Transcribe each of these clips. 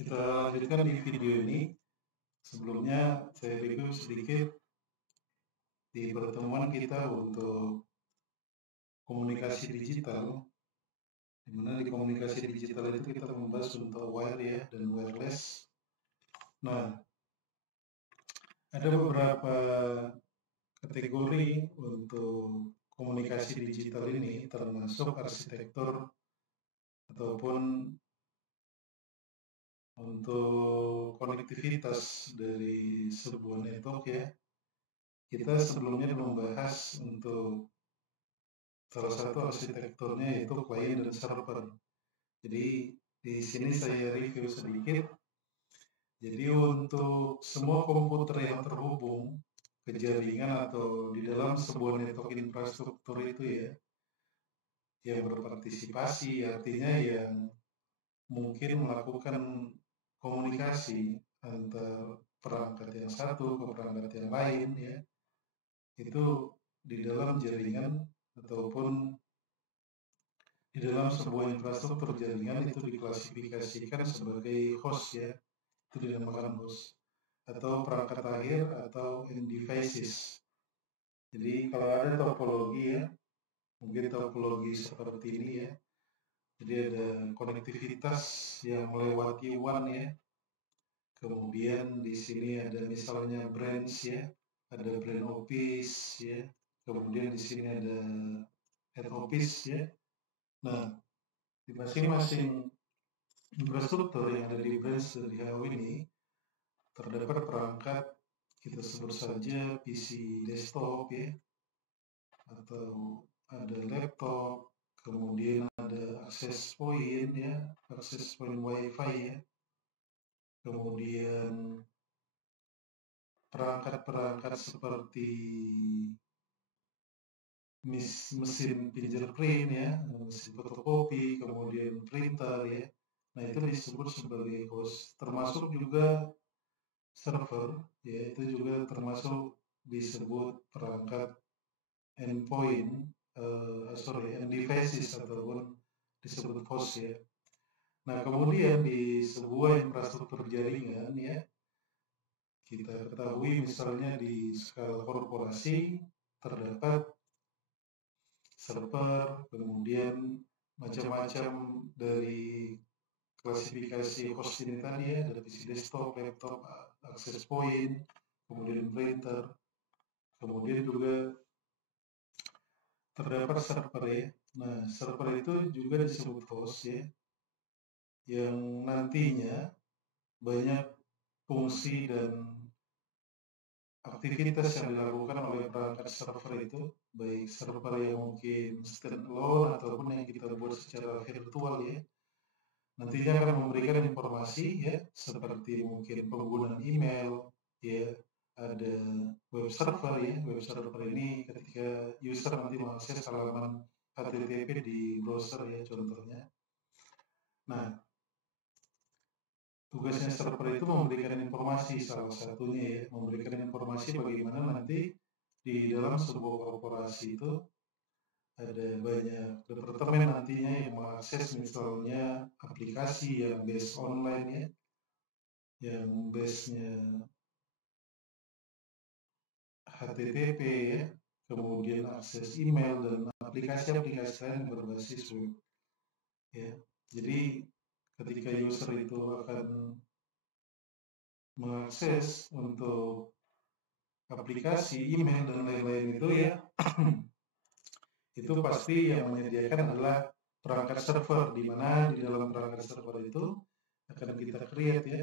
Kita lanjutkan di video ini. Sebelumnya saya review sedikit di pertemuan kita untuk komunikasi digital, di mana di komunikasi digital itu kita membahas untuk wire ya dan wireless. Nah, ada beberapa kategori untuk komunikasi digital ini, termasuk arsitektur ataupun untuk konektivitas dari sebuah network ya. Kita sebelumnya membahas untuk salah satu arsitekturnya yaitu client dan server. Jadi di sini saya review sedikit. Jadi untuk semua komputer yang terhubung ke jaringan atau di dalam sebuah network infrastruktur itu ya, yang berpartisipasi artinya yang mungkin melakukan komunikasi antar perangkat yang satu ke perangkat yang lain ya, itu di dalam jaringan ataupun di dalam sebuah infrastruktur jaringan itu diklasifikasikan sebagai host ya, itu dinamakan host atau perangkat akhir atau end devices. Jadi kalau ada topologi ya, mungkin topologi seperti ini ya. Jadi ada konektivitas yang melewati WAN ya. Kemudian di sini ada misalnya branch ya, ada brand office ya. Kemudian di sini ada head office ya. Nah, di masing-masing infrastruktur yang ada di branch dari HO ini terdapat perangkat, kita sebut saja PC desktop ya, atau ada laptop, kemudian ada akses point ya, akses point wifi ya, kemudian perangkat-perangkat seperti mesin fingerprint ya, mesin fotokopi, kemudian printer ya. Nah itu disebut sebagai host, termasuk juga server ya, itu juga termasuk disebut perangkat endpoint, end devices ataupun disebut host ya. Nah kemudian di sebuah infrastruktur jaringan ya, kita ketahui misalnya di skala korporasi terdapat server, kemudian macam-macam dari klasifikasi host ini tadi ya, ada PC desktop, laptop, access point, kemudian printer, kemudian juga terdapat server ya. Nah, server itu juga disebut host ya, yang nantinya banyak fungsi dan aktivitas yang dilakukan oleh perangkat server itu, baik server yang mungkin standalone ataupun yang kita buat secara virtual ya, nantinya akan memberikan informasi ya, seperti mungkin penggunaan email ya, ada web server ya. Web server ini ketika user nanti mengakses halaman HTTP di browser ya contohnya. Nah, tugasnya server itu memberikan informasi, salah satunya ya, memberikan informasi bagaimana nanti di dalam sebuah korporasi itu ada banyak departemen nantinya yang mengakses misalnya aplikasi yang based online ya, yang base-nya HTTP ya, kemudian akses email dan aplikasi-aplikasi lain yang berbasis web ya. Jadi ketika user itu akan mengakses untuk aplikasi, email dan lain-lain itu ya, itu pasti yang menyediakan adalah perangkat server, di mana di dalam perangkat server itu akan kita create ya,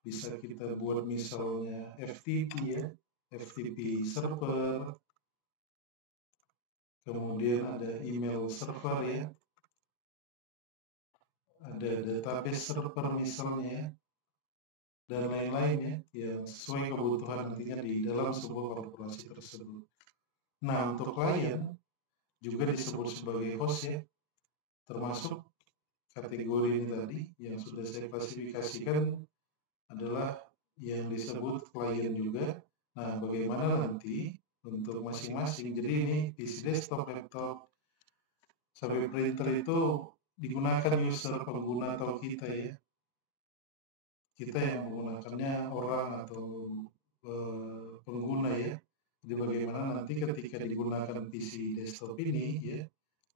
bisa kita buat misalnya FTP ya, FTP server, kemudian ada email server ya, ada database server misalnya ya, dan lain-lain ya, yang sesuai kebutuhan nantinya di dalam sebuah korporasi tersebut. Nah, untuk klien juga disebut sebagai host ya, termasuk kategori ini tadi yang sudah saya klasifikasikan adalah yang disebut klien juga. Nah, bagaimana nanti untuk masing-masing, jadi ini PC desktop, laptop, sampai printer itu digunakan user pengguna atau kita ya. kita yang menggunakannya orang atau pengguna ya. Jadi bagaimana nanti ketika digunakan PC desktop ini ya,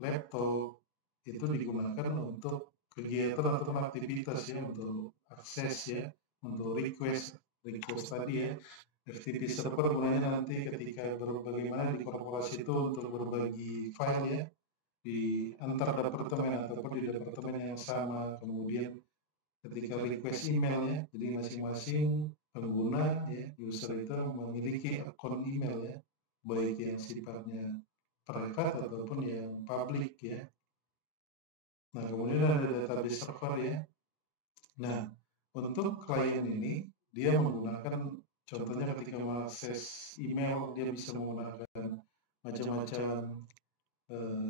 laptop itu digunakan untuk kegiatan ataupun aktivitas ya, untuk akses ya, untuk request tadi ya. FTP server gunanya nanti ketika bagaimana di korporasi itu untuk berbagi file ya di antar departemen ataupun di departemen yang sama. Kemudian ketika request email ya, jadi masing-masing pengguna ya, user itu memiliki akun email ya, baik yang sifatnya private ataupun yang public ya. Nah, kemudian ada database server ya. Nah, untuk klien ini dia menggunakan, contohnya ketika mengakses email dia bisa menggunakan macam-macam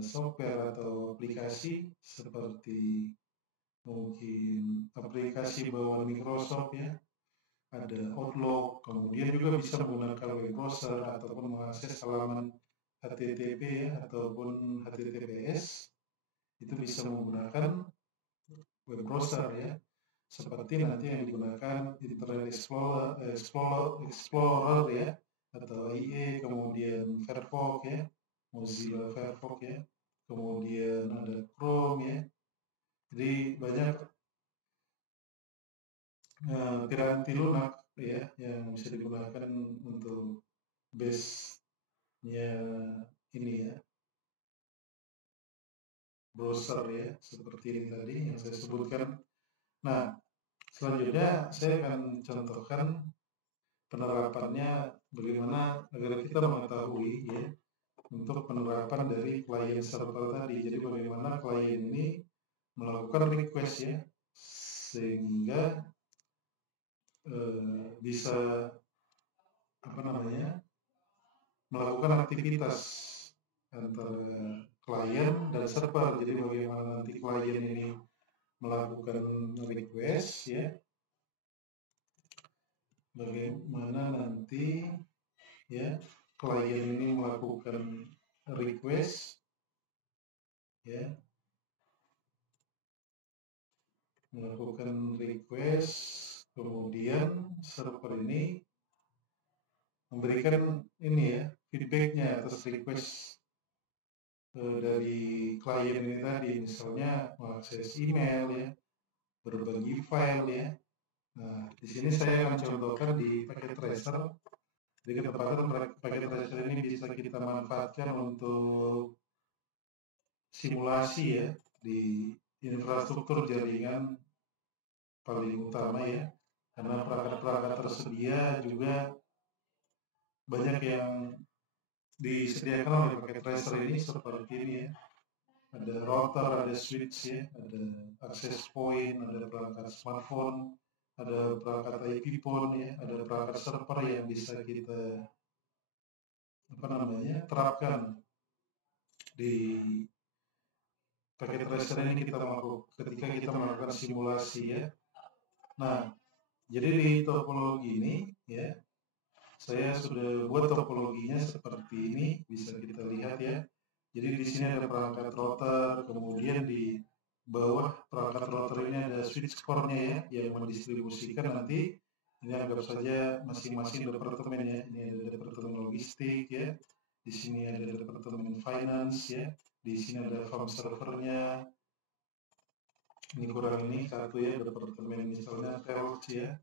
software atau aplikasi seperti mungkin aplikasi bawaan Microsoft ya, ada Outlook, kemudian juga bisa menggunakan web browser ataupun mengakses halaman HTTP ya, ataupun HTTPS, itu bisa menggunakan web browser ya, seperti nanti yang digunakan Internet Explorer ya, atau IE, kemudian Firefox ya, Mozilla Firefox ya, kemudian ada Chrome ya. Jadi banyak piranti lunak ya yang bisa digunakan untuk base-nya ini ya, browser ya, seperti ini tadi yang saya sebutkan. Nah, selanjutnya saya akan contohkan penerapannya bagaimana agar kita mengetahui ya untuk penerapan dari client server tadi. Jadi bagaimana klien ini melakukan request ya, sehingga bisa melakukan aktivitas antara klien dan server. Jadi bagaimana nanti klien ini melakukan request ya, bagaimana nanti ya klien ini melakukan request ya, kemudian server ini memberikan ini ya feedbacknya atas request dari klien ini tadi, misalnya mengakses email ya, berbagi file ya. Nah, di sini saya akan contohkan di paket tracer. Jadi ketepatan paket tracer ini bisa kita manfaatkan untuk simulasi ya di infrastruktur jaringan paling utama ya, karena perangkat-perangkat tersedia juga banyak yang disediakan oleh paket tracer ini seperti ini ya. Ada router, ada switch ya, ada access point, ada perangkat smartphone, ada perangkat IP phone ya, ada perangkat server yang bisa kita terapkan di paket tracer ini ketika kita melakukan simulasi ya. Nah, jadi di topologi ini ya, saya sudah buat topologinya seperti ini, bisa kita lihat ya. Jadi di sini ada perangkat router, kemudian di bawah perangkat router ini ada switch core-nya ya, yang mendistribusikan nanti. Ini anggap saja masing-masing departemen ya. Ini ada departemen logistik ya, di sini ada departemen finance ya, di sini ada farm servernya. Ini kurang ini satu ya, departemen misalnya sales ya.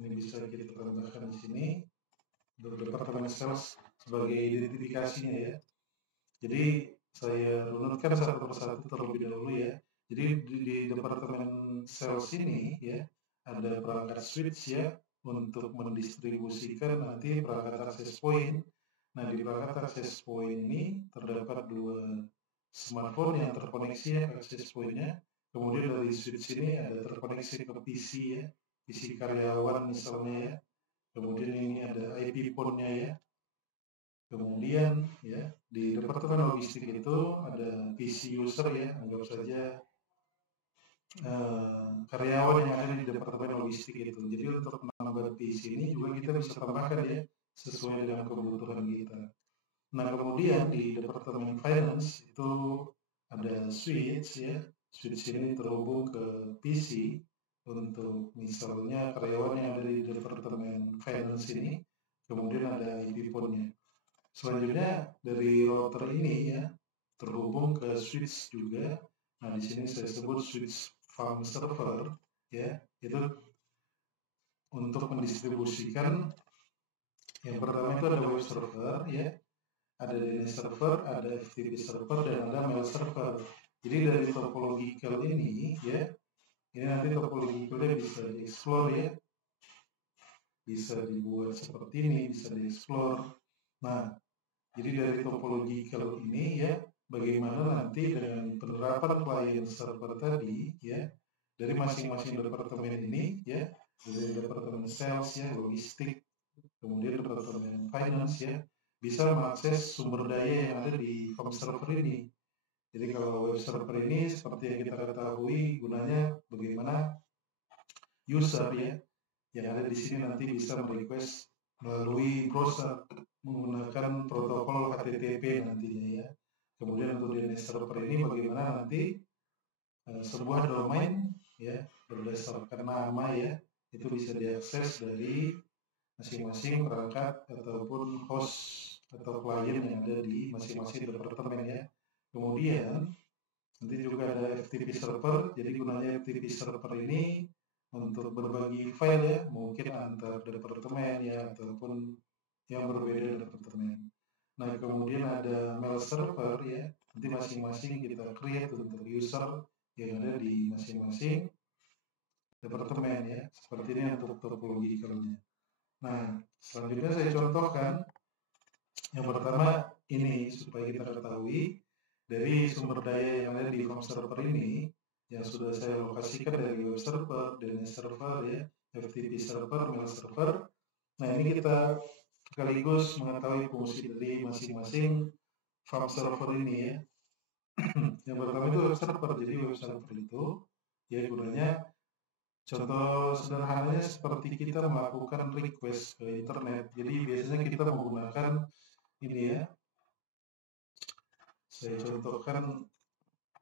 Ini bisa kita tambahkan di sini. Departemen sales sebagai identifikasinya ya. Jadi saya runutkan satu persatu terlebih dahulu ya. Jadi di departemen sales ini ya, ada perangkat switch ya untuk mendistribusikan nanti perangkat access point. Nah, di perangkat access point ini terdapat dua smartphone yang terkoneksi ya access point-nya. Kemudian dari switch ini ada terkoneksi ke PC ya, PC karyawan misalnya ya. Kemudian ini ada IP phone-nya ya. Kemudian ya di departemen logistik itu ada PC user ya, anggap saja karyawan yang ada di departemen logistik itu. Jadi untuk menambah PC ini juga kita bisa tambahkan ya sesuai dengan kebutuhan kita. Nah, kemudian di departemen finance itu ada switch ya. Switch ini terhubung ke PC. untuk misalnya karyawan yang ada di Departemen Finance ini, kemudian ada IP port-nya. Selanjutnya dari router ini ya terhubung ke switch juga. Nah, di sini saya sebut switch farm server ya, itu untuk mendistribusikan yang pertama itu ada web server ya, ada DNS server, ada FTP server, dan ada mail server. Jadi dari topological ini ya, ini nanti topologicalnya bisa dieksplor ya, bisa dibuat seperti ini, bisa dieksplor. Nah, jadi dari topological ini ya, bagaimana nanti dengan penerapan client server tadi ya, dari masing-masing departemen ini ya, dari departemen sales ya, logistik, kemudian departemen finance ya, bisa mengakses sumber daya yang ada di home server ini. Jadi kalau web server ini seperti yang kita ketahui gunanya bagaimana user ya yang ada di sini nanti bisa merequest melalui browser menggunakan protokol HTTP nantinya ya. Kemudian untuk DNS server ini bagaimana nanti sebuah domain ya berdasarkan nama ya itu bisa diakses dari masing-masing perangkat ataupun host atau klien yang ada di masing-masing departemen ya. Kemudian nanti juga ada FTP server, jadi gunanya FTP server ini untuk berbagi file ya, mungkin antar departemen ya ataupun yang berbeda departemen. Nah, kemudian ada mail server ya, nanti masing-masing kita create untuk user yang ada di masing-masing departemen ya, seperti ini untuk topologicalnya. Nah, selanjutnya saya contohkan yang pertama ini supaya kita ketahui dari sumber daya yang ada di home server ini yang sudah saya lokasikan dari web server, DNS server ya, FTP server, mail server. Nah, ini kita sekaligus mengetahui fungsi dari masing-masing farm server ini ya. Yang pertama itu web server. Jadi web server itu ya gunanya contoh sederhananya seperti kita melakukan request ke internet. Jadi biasanya kita menggunakan ini ya. Saya contohkan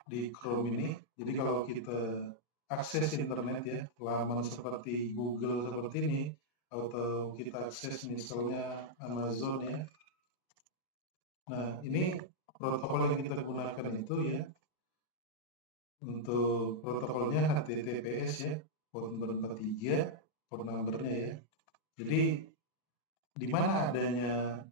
di Chrome ini. Jadi kalau kita akses internet ya, laman seperti Google seperti ini, atau kita akses misalnya Amazon ya. Nah, ini protokol yang kita gunakan itu ya, untuk protokolnya HTTPS ya, port 443, port numbernya ya. Jadi di mana adanya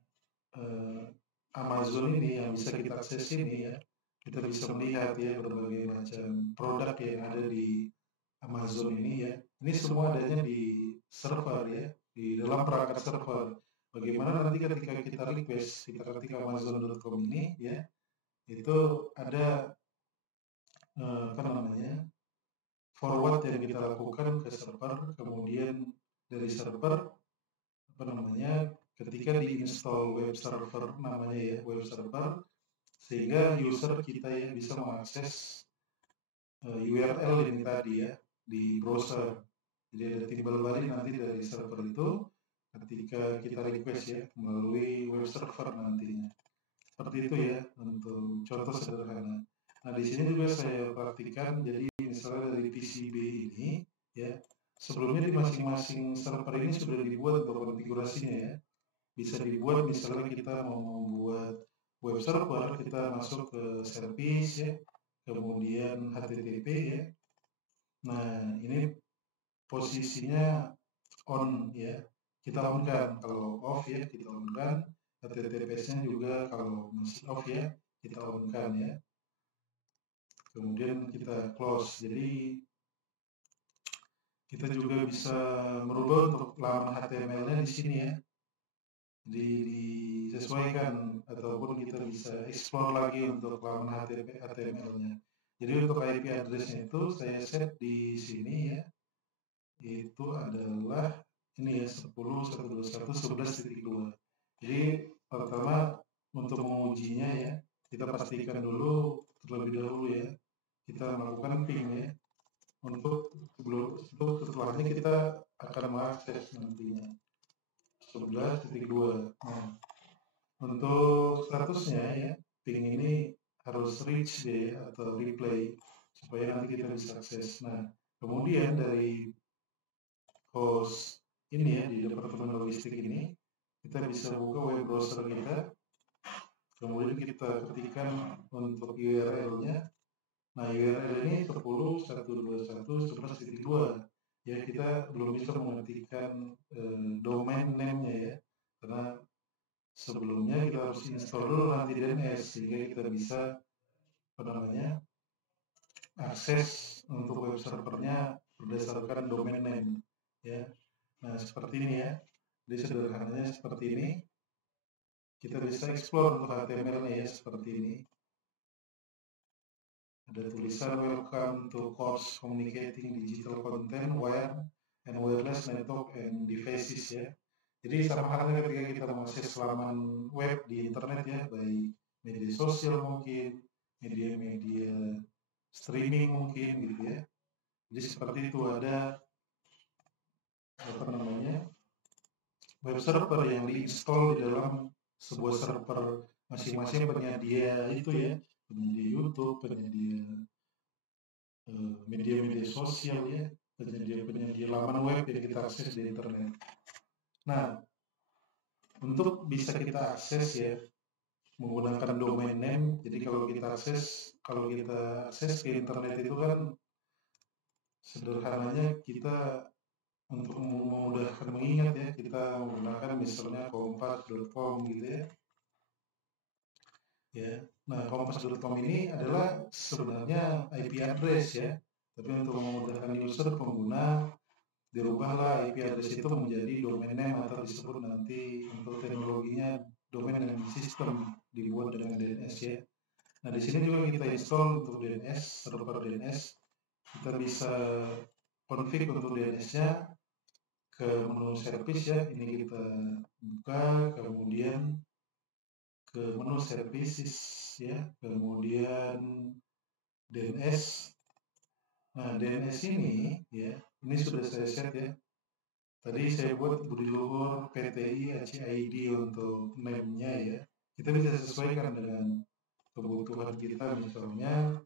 Amazon ini yang bisa kita akses ini ya, kita bisa melihat ya berbagai macam produk yang ada di Amazon ini ya. Ini semua adanya di server ya, di dalam perangkat server. Bagaimana nanti ketika kita request, kita ketik amazon.com ini ya, itu ada apa namanya forward yang kita lakukan ke server, kemudian dari server apa namanya ketika diinstal web server namanya ya web server, sehingga user kita ya bisa mengakses URL ini tadi ya di browser. Jadi ada timbal balik nanti dari server itu ketika kita request ya melalui web server nantinya. Seperti itu ya untuk contoh sederhana. Nah, di sini juga saya praktikan, jadi misalnya dari PCB ini ya, sebelumnya di masing-masing server ini sudah dibuat untuk konfigurasinya ya. Bisa dibuat misalnya kita mau membuat web server, kita masuk ke service ya, kemudian HTTP ya. Nah, ini posisinya on ya, kita on kan. Kalau off ya kita on kan. HTTPS-nya juga kalau masih off ya kita on kan ya. Kemudian kita close. Jadi kita juga bisa merubah untuk laman HTML-nya di sini ya. Disesuaikan ataupun kita bisa explore lagi untuk laman HTML-nya. Jadi untuk IP address-nya itu saya set di sini ya. Itu adalah ini ya 10.121.11.2. Jadi pertama untuk mengujinya ya kita pastikan dulu terlebih dahulu ya kita melakukan ping ya untuk setelahnya kita akan mengakses nantinya 11.2. Nah, untuk statusnya ya ping ini harus reach ya atau replay supaya nanti kita bisa akses. Nah, Kemudian dari host ini ya, di departemen logistik ini, kita bisa buka web browser kita, kemudian kita ketikkan untuk URL-nya. Nah, URL ini 10.121.11.2. Ya, kita belum bisa mengetikkan domain name-nya ya, karena sebelumnya kita harus install dulu nanti DNS sehingga kita bisa akses untuk web servernya berdasarkan domain name ya. Nah, seperti ini ya. Jadi sederhananya seperti ini. Kita bisa explore untuk HTML-nya ya seperti ini. Ada tulisan welcome to course communicating digital content wire and wireless network and devices ya. Jadi sama halnya ketika kita mengakses laman web di internet ya, baik media sosial mungkin, media-media streaming mungkin gitu ya. Jadi seperti itu ada web server yang diinstal di dalam sebuah server masing-masing penyedia itu ya, penyedia YouTube, penyedia media-media sosial ya, penyedia laman web yang kita akses di internet. Nah, untuk bisa kita akses ya menggunakan domain name. Jadi kalau kita akses ke internet itu kan sederhananya kita untuk memudahkan mengingat ya, kita menggunakan misalnya kompas.com gitu ya. Ya. Nah, kompas.com ini adalah sebenarnya IP address ya. Tapi untuk memudahkan user pengguna dirubahlah IP address itu menjadi domain name atau disebut nanti untuk teknologinya domain name system dibuat dengan DNS ya. Nah, di sini juga kita install untuk DNS, server DNS. Kita bisa config untuk DNS-nya ke menu service ya. Ini kita buka, kemudian ke menu services ya, kemudian DNS. Nah, DNS ini ya, ini sudah saya set ya. Tadi saya buat Budi Luhur PTI ACID untuk name-nya ya. Kita bisa sesuaikan dengan kebutuhan kita, misalnya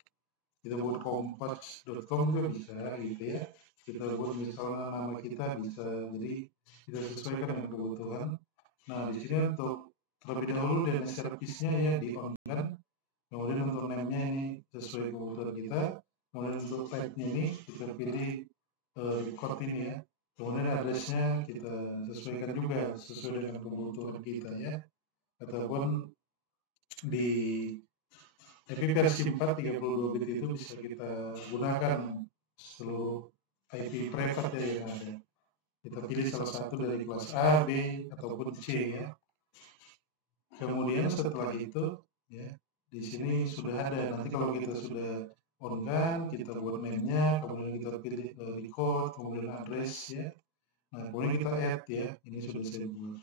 kita buat kompas.com juga bisa gitu ya. Kita buat misalnya nama kita bisa, jadi kita sesuaikan dengan kebutuhan. Nah, di sini untuk terlebih dahulu DNS service-nya ya di on kan. Kemudian untuk name-nya ini sesuai kebutuhan kita. Kemudian untuk type-nya ini kita pilih record ini ya. Kemudian address-nya kita sesuaikan juga sesuai dengan kebutuhan kita ya. Ataupun di IP versi 4 32 bit itu bisa kita gunakan seluruh IP private ya yang ada. Kita pilih salah satu dari kelas A, B, ataupun C ya. Kemudian setelah itu ya, di sini sudah ada. Nanti kalau kita sudah on kan, kita buat name-nya, kemudian kita pilih record, kemudian address ya. Nah, kemudian kita add ya. Ini sudah saya buat.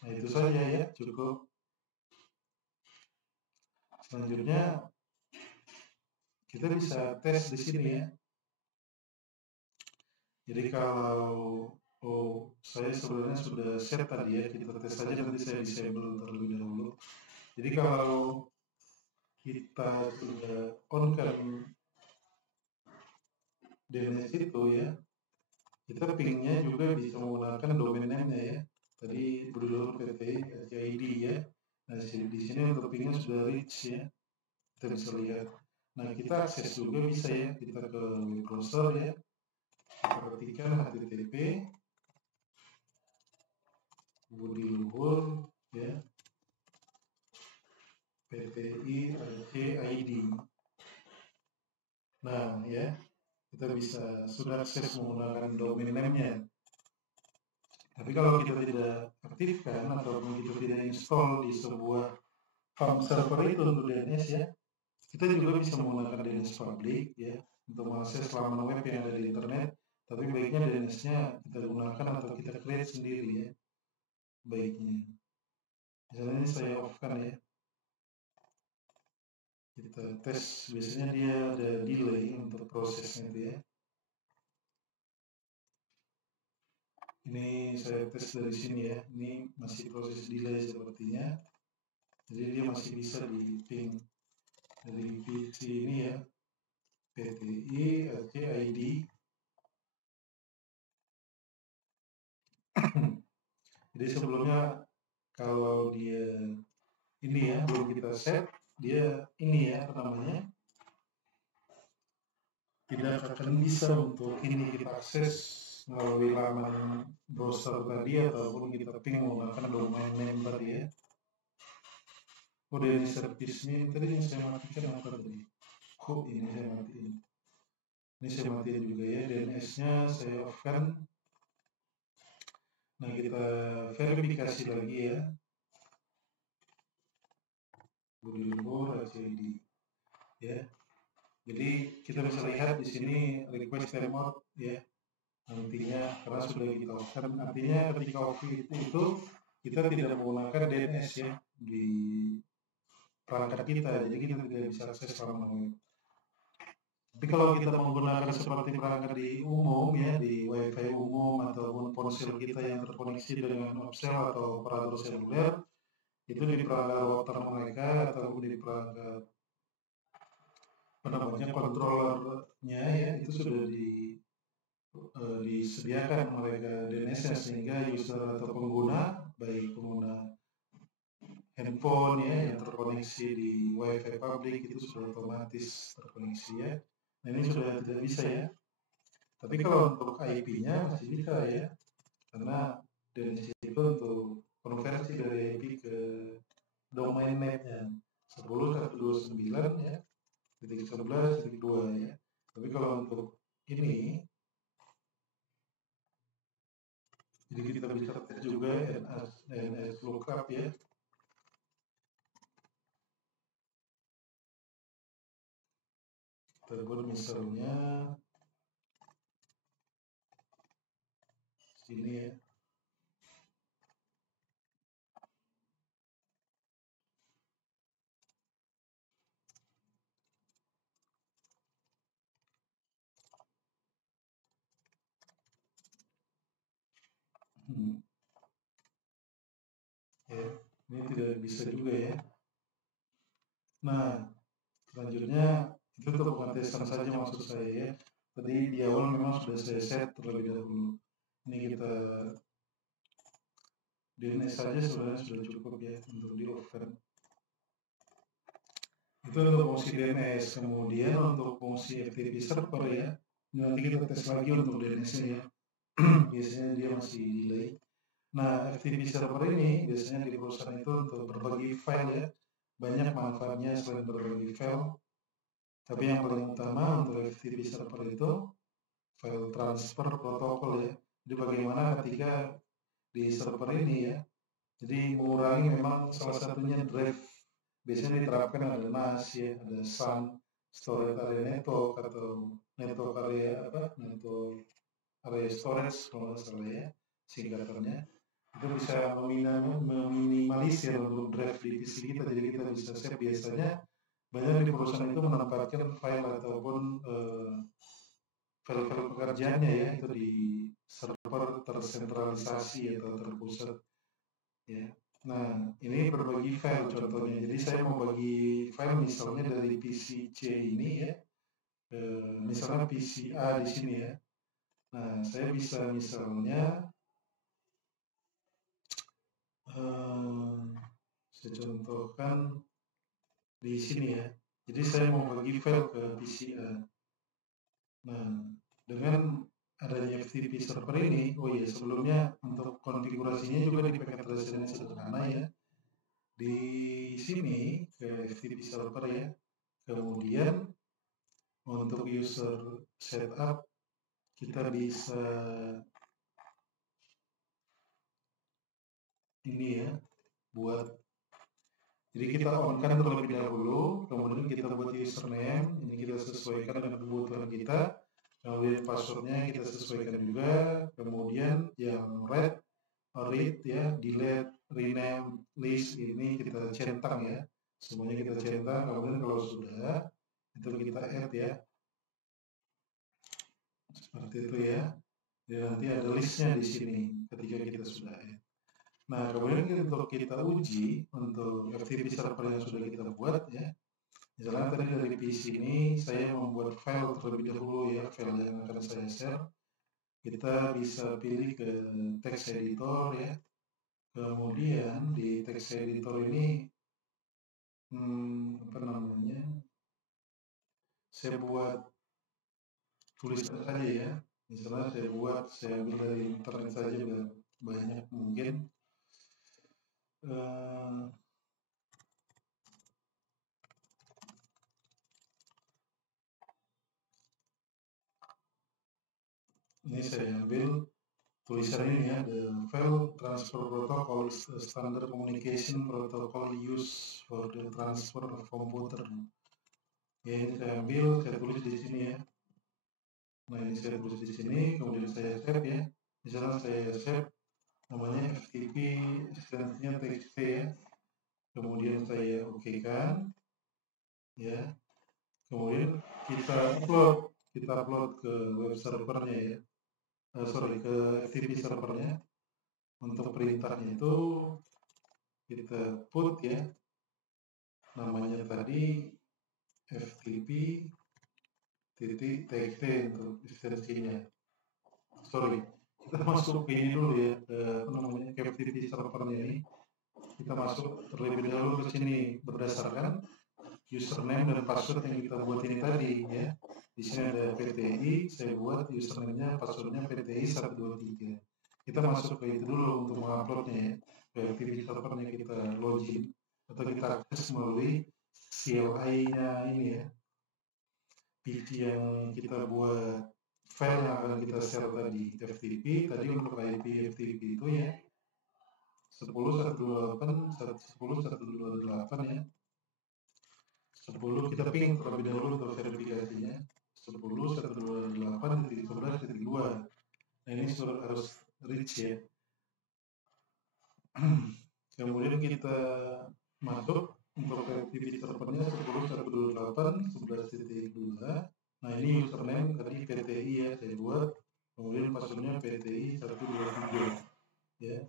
Nah, itu saja ya, cukup. Selanjutnya kita bisa tes di sini ya. Jadi kalau saya sebenarnya sudah set tadi ya, kita tes saja nanti saya disable terlebih dahulu. Jadi kalau kita sudah on kan DNS itu ya, kita pingnya juga bisa menggunakan domain name-nya ya. Tadi Budi PT ID ya. Nah, di sini untuk pingnya sudah reach ya. Kita bisa lihat. Nah, kita akses juga bisa ya. Kita ke web browser ya. Kita ketikkan http Budi Luhur ya. PTI ID. Nah, ya. Kita bisa sudah akses menggunakan domain name-nya. Tapi kalau kita tidak aktifkan atau kita tidak install di sebuah server itu untuk DNS ya, kita juga bisa menggunakan DNS public ya untuk mengakses laman web yang ada di internet. Tapi baiknya DNS-nya kita gunakan atau kita create sendiri ya, baiknya. Misalnya ini saya off-kan ya. Kita tes, biasanya dia ada delay untuk prosesnya itu ya. Ini saya tes dari sini ya, ini masih proses delay sepertinya. Jadi dia masih bisa di ping dari PC ini ya, PTI ACID. Jadi sebelumnya kalau dia ini ya belum kita set, dia ini ya apa namanya, tidak akan bisa untuk ini kita akses melalui laman browser tadi ataupun kita ping menggunakan domain name tadi ya. Oh, DNS service-nya tadi yang saya matikan apa tadi? Kok ini saya matiin? Ini saya matiin juga ya, DNS-nya saya off-kan. Nah, kita verifikasi lagi ya. Body lumpur ACID ya. Jadi kita bisa lihat di sini request remote ya. Nantinya karena sudah kita off-kan, artinya ketika off itu kita tidak menggunakan DNS ya di perangkat kita, jadi kita tidak bisa akses laman web. Tapi kalau kita menggunakan seperti perangkat di umum ya, di WiFi umum ataupun ponsel kita yang terkoneksi dengan Opsel atau operator seluler, itu di perangkat router mereka ataupun di perangkat controllernya ya, itu sudah disediakan mereka DNS-nya sehingga user atau pengguna, baik pengguna handphone ya yang terkoneksi di WiFi publik itu sudah otomatis terkoneksi ya. Nah, ini sudah tidak bisa ya. Tapi kalau untuk IP-nya masih bisa ya, karena DNS itu untuk konversi dari IP ke domain name-nya 10.129 ya, .11.2 ya. Tapi kalau untuk ini, jadi kita bisa tes juga DNS lookup ya. Tersebut misalnya sini ya. Ya, ini tidak bisa juga ya. Nah, selanjutnya itu untuk pengetesan saja maksud saya ya. Tadi di awal memang sudah saya set terlebih dahulu. Ini kita DNS saja sebenarnya sudah cukup ya untuk di off-kan. Itu untuk fungsi DNS. Kemudian untuk fungsi FTP server ya. Nanti kita tes lagi untuk DNS-nya ya. Biasanya dia masih delay. Nah, FTP server ini biasanya di perusahaan itu untuk berbagi file ya. Banyak manfaatnya selain berbagi file. Tapi yang paling utama untuk FTP server itu file transfer protokol ya. Jadi bagaimana ketika di server ini ya. Jadi mengurangi memang salah satunya drive. Biasanya diterapkan ada NAS ya, ada SAN, storage area network atau network area apa? Network area storage kalau nggak salah ya singkatannya. Itu bisa meminimalisir untuk drive di PC kita, jadi kita bisa save. Biasanya banyak di perusahaan itu menempatkan file ataupun file-file pekerjaannya ya itu di server tersentralisasi atau terpusat ya. Nah, ini berbagi file contohnya. Jadi saya mau bagi file misalnya dari PC C ini ya, misalnya PC A di sini ya. Nah, saya bisa misalnya saya contohkan di sini ya. Jadi saya mau bagi file ke PC A. Nah, dengan adanya FTP server ini, oh iya sebelumnya untuk konfigurasinya juga di paket resident sederhana ya. Di sini ke FTP server ya. Kemudian untuk user setup kita bisa ini ya buat, jadi kita on kan terlebih dahulu, kemudian kita buat username, ini kita sesuaikan dengan kebutuhan kita, kemudian passwordnya kita sesuaikan juga, kemudian yang read ya, delete, rename, list ini kita centang ya, semuanya kita centang. Kemudian kalau sudah itu kita add ya, seperti itu ya. Dan nanti ada listnya di sini ketika kita sudah add. Nah, kemudian untuk kita uji untuk FTP server yang sudah kita buat ya, Misalnya tadi dari PC ini saya membuat file terlebih dahulu ya, file yang akan saya share. Kita bisa pilih ke text editor ya. Kemudian di text editor ini apa namanya? Saya buat tulisan saja ya. Misalnya saya ambil dari internet saja biar banyak mungkin. Ini saya ambil tulisan ini ya, the file transfer protocol is a standard communication protocol used for the transfer of computer. Ya, ini saya ambil, saya tulis di sini ya. Nah, ini saya tulis di sini, kemudian saya save ya. Misalnya saya save namanya FTP, ekstensinya txt ya. Kemudian saya oke kan, ya. Kemudian kita upload ke web servernya ya. Ke FTP servernya. Untuk perintahnya itu kita put ya, namanya tadi FTP .txt untuk ekstensinya. Kita masuk ke ini dulu ya, ke FTP servernya ini. Kita masuk terlebih dahulu ke sini berdasarkan username dan password yang kita buat ini tadi ya. Di sini ada PTI, saya buat username-nya, passwordnya PTI 123. Kita masuk ke itu dulu untuk menguploadnya ya, ke FTP servernya kita login atau kita akses melalui CLI-nya ini ya, PC yang kita buat file yang akan kita share tadi FTP. Tadi untuk IP FTP itu ya 10.128.10.128 ya. 10 kita ping terlebih dahulu untuk verifikasinya. 10.128.11.2. Nah, ini harus reach ya. Kemudian kita masuk untuk FTP servernya 10.128.11.2. Nah, ini username tadi PTI ya saya buat. Kemudian passwordnya PTI 123 ya.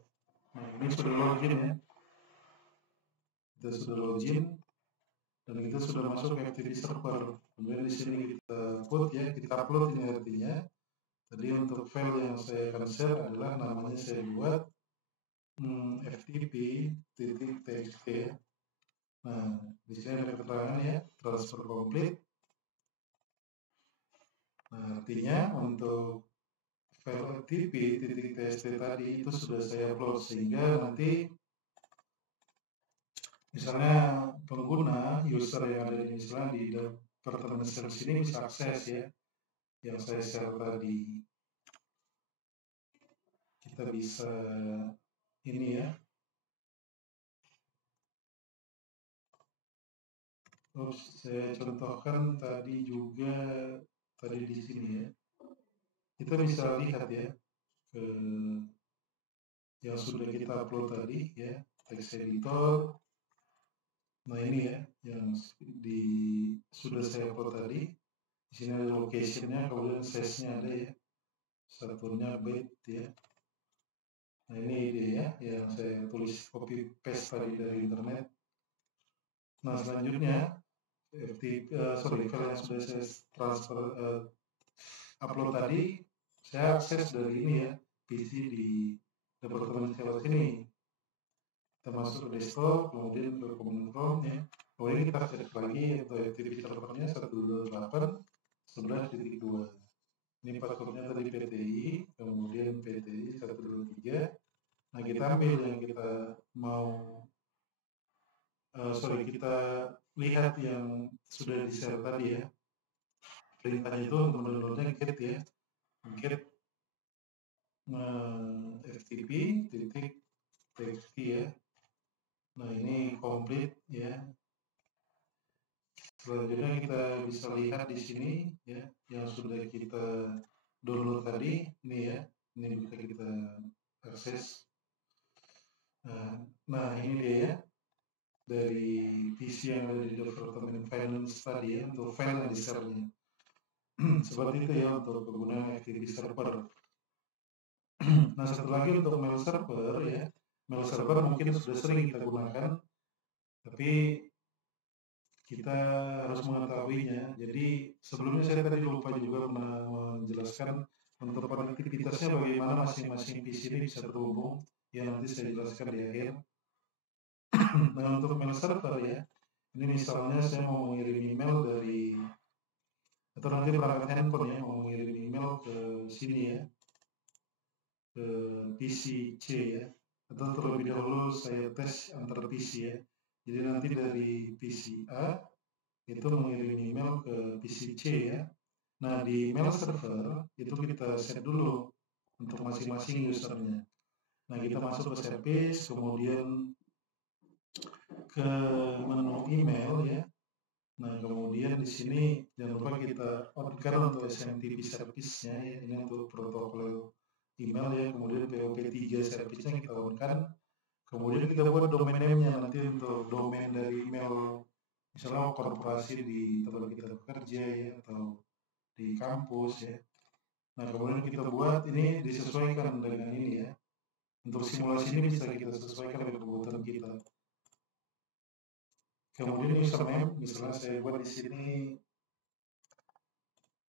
Nah, ini sudah login ya. Kita sudah login dan kita sudah masuk ke FTP server. Kemudian di sini kita put ya, kita upload ini artinya. Tadi untuk file yang saya akan share adalah namanya saya buat ftp.txt ya. Nah, di sini ada keterangan ya, transfer complete. Nah, artinya untuk file ftp.txt tadi itu sudah saya upload, sehingga nanti misalnya pengguna user yang ada di misalnya di departemen sales ini bisa akses ya yang saya share tadi. Kita bisa ini ya. Terus saya contohkan tadi juga di sini ya. Kita bisa lihat ya ke yang sudah kita upload tadi ya, text editor. Nah, ini ya yang sudah saya upload tadi. Di sini ada location-nya, kemudian size-nya ada ya. Satunya byte ya. Nah, ini dia ya yang saya tulis copy paste tadi dari internet. Nah, selanjutnya file yang sudah saya transfer upload tadi, saya akses dari ini ya, PC di departemen sales ini. Kita masuk ke desktop, kemudian ke command prompt ya. Kemudian kita cek lagi untuk FTP servernya 128.11.2. Ini passwordnya tadi PTI, kemudian PTI 123. Nah, kita ambil yang kita mau, kita lihat yang sudah di-share tadi ya. Perintahnya itu untuk mendownloadnya get ya, get ftp.txt ya. Nah, ini komplit ya. Selanjutnya kita bisa lihat di sini ya yang sudah kita download tadi ini ya. Ini bisa kita akses. Nah, ini dia ya dari PC yang ada di Departemen Finance tadi ya untuk file yang di-share-nya. Seperti itu ya untuk penggunaan FTP server. Nah, satu lagi untuk mail server ya. Mail server mungkin sudah sering kita gunakan, tapi kita harus mengetahuinya. Jadi sebelumnya saya tadi lupa juga pernah menjelaskan untuk konektivitasnya bagaimana masing-masing PC ini bisa terhubung. Ya nanti saya jelaskan di akhir. Nah untuk mail server ya, ini misalnya saya mau mengirim email dari, atau nanti perangkat handphone ya, mau mengirim email ke sini ya, ke PC C ya, atau terlebih dahulu saya tes antar PC ya. Jadi nanti dari PC A itu mengirim email ke PC C ya. Nah di mail server itu kita set dulu untuk masing-masing usernya. Nah kita masuk ke service, kemudian ke menu email ya. Nah kemudian di sini jangan lupa kita on-kan untuk SMTP service-nya ya. Ini untuk protokol email ya. Kemudian POP3 service-nya kita on-kan. Kemudian kita buat domain name-nya nanti untuk domain dari email misalnya korporasi di tempat kita bekerja ya, atau di kampus ya. Nah kemudian kita buat ini disesuaikan dengan ini ya. Untuk simulasi ini bisa kita sesuaikan dengan kebutuhan kita. Kemudian username, misalnya saya buat di sini,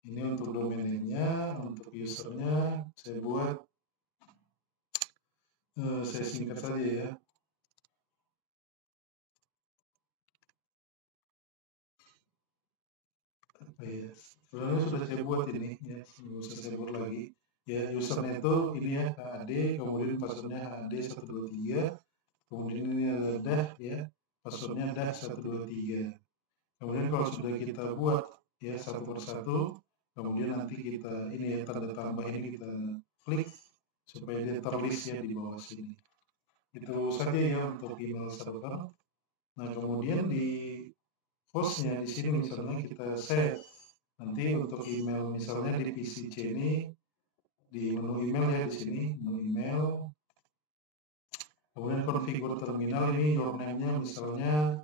ini untuk domain name-nya, untuk usernya saya buat, saya singkat saja ya. Apa ya? Sebenarnya sudah saya buat ini ya, nggak usah saya buat lagi. Ya usernya itu ini ya HAD, kemudian passwordnya HAD123, kemudian ini ada dah ya, passwordnya dah123. Kemudian kalau sudah kita buat ya satu persatu, kemudian nanti kita ini ya tanda tambah ini kita klik supaya dia terlist ya di bawah sini. Itu saja ya untuk email server. Nah kemudian di hostnya di sini misalnya kita set nanti untuk email misalnya di PCC ini di menu email ya di sini menu email. Kemudian configure terminal ini your name-nya misalnya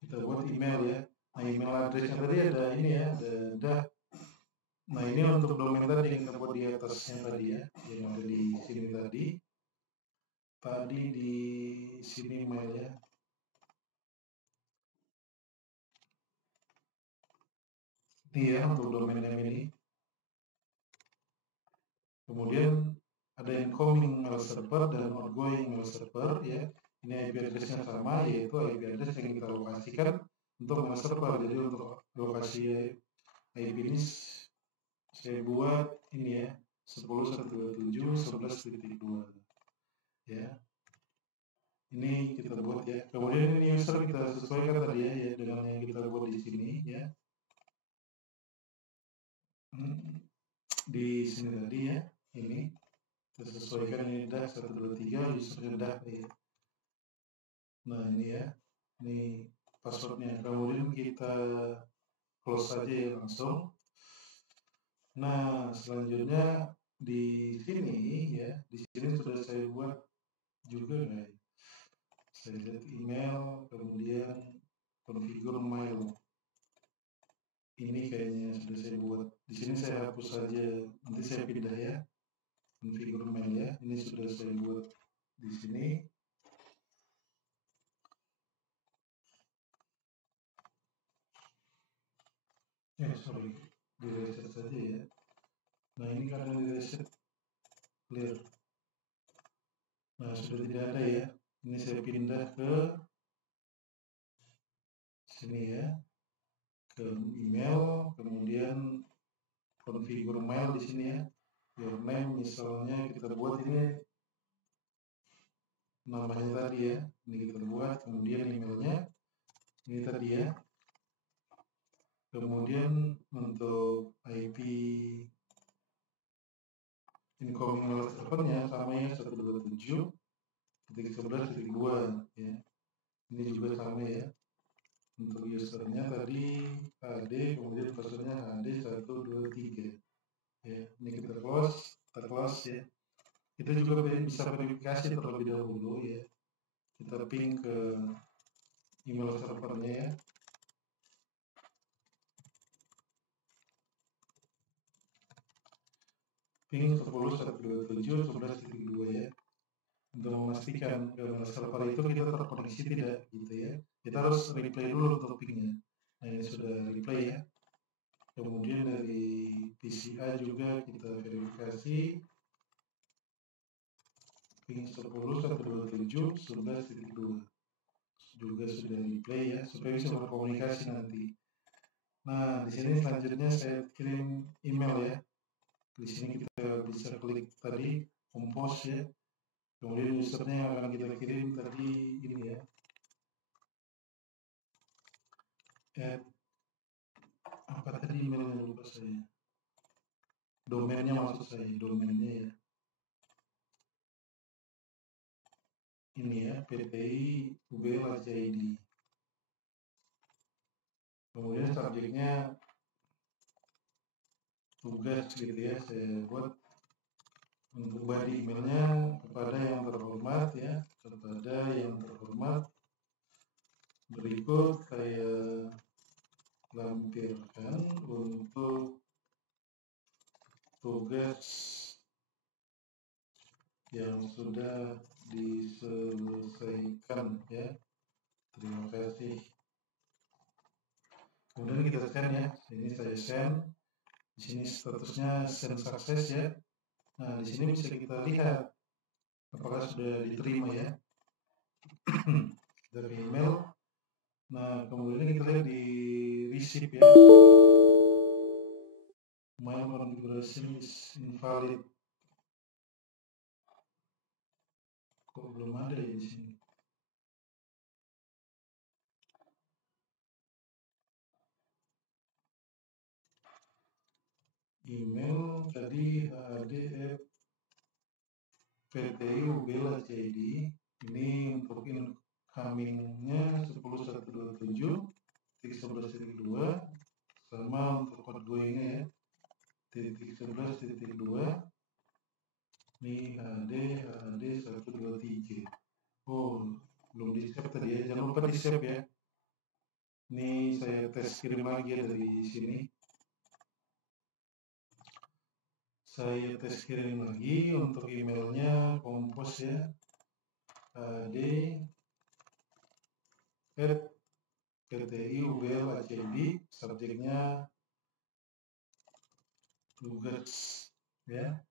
kita buat email ya. Nah email address-nya tadi ada ini ya, ada. Nah ini untuk domain tadi yang kita buat di atasnya tadi ya, yang ada di sini tadi. Tadi di sini email ya. Ini ya untuk domain name ini. Kemudian ada incoming mail server dan outgoing mail server ya. Ini IP address-nya sama, yaitu IP address yang kita lokasikan untuk mail server. Jadi untuk lokasi IP ini saya buat ini ya 10.127.11.2 ya. Ini kita buat ya. Kemudian ini user kita sesuaikan tadi ya, dengan yang kita buat di sini ya. Di sini tadi ya, ini kita sesuaikan ini dah 123 usernya dah ya. Nah ini ya, ini passwordnya. Kemudian kita close saja ya langsung. Nah selanjutnya di sini ya, di sini sudah saya buat juga nih. Saya lihat email, kemudian configure mail. Ini kayaknya sudah saya buat. Di sini saya hapus saja. Nanti saya pindah ya. Configure mail ya. Ini sudah saya buat di sini. Sorry, di reset saja ya. Nah ini karena di reset clear. Nah sudah tidak ada ya. Ini saya pindah ke sini ya, ke email, kemudian configure mail di sini ya. Your name misalnya kita buat ini namanya tadi ya. Ini kita buat, kemudian emailnya ini tadi ya. Kemudian untuk IP incoming mail servernya sama ya 127.11.2 ya. Ini juga sama ya. Untuk usernya tadi AD, kemudian passwordnya AD123 ya. Ini kita close ya. Kita juga bisa verifikasi terlebih dahulu ya. Kita ping ke email servernya ya. Ping 10.127.11.2 ya. untuk memastikan karena server itu kita terkoneksi tidak gitu ya. Kita harus replay dulu untuk pingnya. Nah ini sudah replay ya. Kemudian dari PCA juga kita verifikasi ping 10.127 11.2 juga sudah replay ya supaya bisa berkomunikasi nanti. Nah di sini selanjutnya saya kirim email ya. Di sini kita bisa klik tadi compose ya. Kemudian usernya yang akan kita kirim tadi ini ya. Apa tadi emailnya lupa saya. Domainnya maksud saya, domainnya ya. Ini ya, PTI UBL.id. Kemudian subjeknya tugas gitu ya, saya buat untuk body emailnya kepada yang terhormat ya, kepada yang terhormat. Berikut saya lampirkan untuk tugas yang sudah diselesaikan ya. Terima kasih. Kemudian kita send ya. Ini saya send. Di sini statusnya send sukses ya. Nah, di sini bisa kita lihat apakah sudah diterima ya. Dari email. Nah, kemudian kita lihat di receipt ya. My configuration is invalid. Kok belum ada ya di sini? Email tadi hdf.ptu.bela.id. Ini untuk incomingnya 10.127.11.2 sama untuk outgoingnya ya. .11.2 ini HD 123. Oh, belum di save tadi ya, jangan lupa di save ya. Ini saya tes kirim lagi ya dari sini. Saya tes kirim lagi untuk emailnya compose ya. HD @ptiubl.id, subjeknya tugas ya.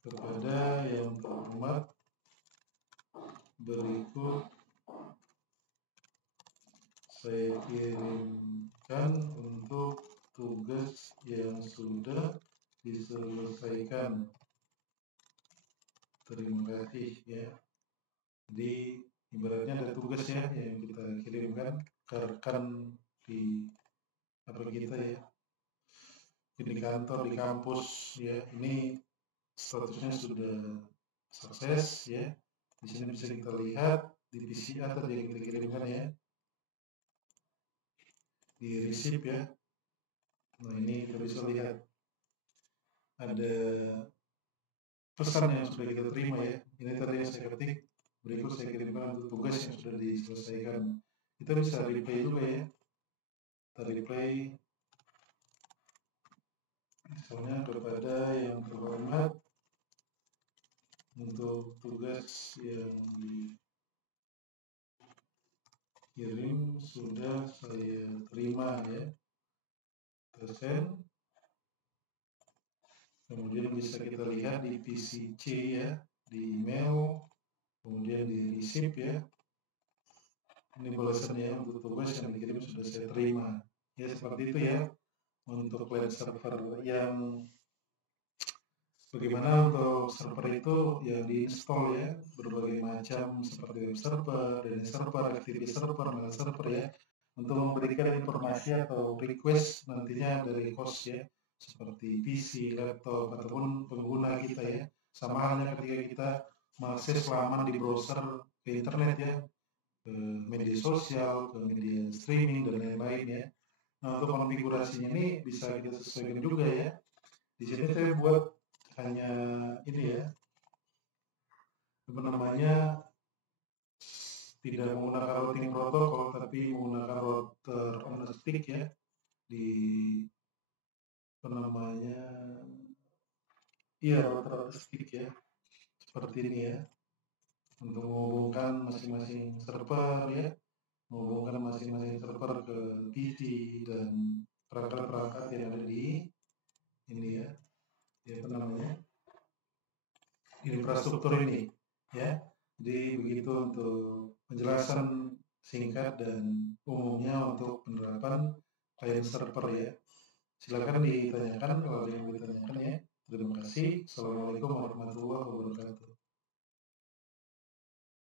Kepada yang terhormat, berikut saya kirimkan untuk tugas yang sudah diselesaikan. Terima kasih ya. Jadi ibaratnya ada tugas ya yang kita kirimkan ke rekan di apa kita ya, di kantor, di kampus ya. Ini statusnya sudah sukses ya. Di sini bisa kita lihat di PCA tadi yang kita kirimkan ya, di receipt ya. Nah ini kita bisa lihat ada pesan yang sudah kita terima ya. Ini tadi yang saya ketik, berikut saya kirimkan untuk tugas yang sudah diselesaikan. Kita bisa replay juga ya. Kita replay misalnya kepada yang terhormat, untuk tugas yang dikirim sudah saya terima ya. Send. Kemudian bisa kita lihat di PCC ya, di email, kemudian di receipt ya. Ini balasannya untuk tugas yang dikirim sudah saya terima. Ya seperti itu ya untuk web server yang bagaimana untuk server itu yang diinstal ya, berbagai macam seperti web server, DNS server, FTP server, mail server ya, untuk memberikan informasi atau request nantinya dari host ya, seperti PC, laptop, ataupun pengguna kita ya. Sama halnya ketika kita mengakses laman di browser ke internet ya, ke media sosial, ke media streaming, dan lain-lain ya. Nah untuk konfigurasinya ini bisa kita sesuaikan juga ya. Di sini saya buat hanya ini ya, apa namanya, tidak menggunakan routing protokol tapi menggunakan router on a stick ya, di apa namanya, Iya, router stick ya, seperti ini ya, untuk menghubungkan masing-masing server ya, menghubungkan masing-masing server ke PC dan perangkat-perangkat yang ada di ini ya, di apa namanya, infrastruktur ini ya. Jadi begitu untuk penjelasan singkat dan umumnya untuk penerapan client server ya. Silakan ditanyakan kalau ada yang mau ditanyakan ya. Terima kasih. Assalamualaikum warahmatullahi wabarakatuh.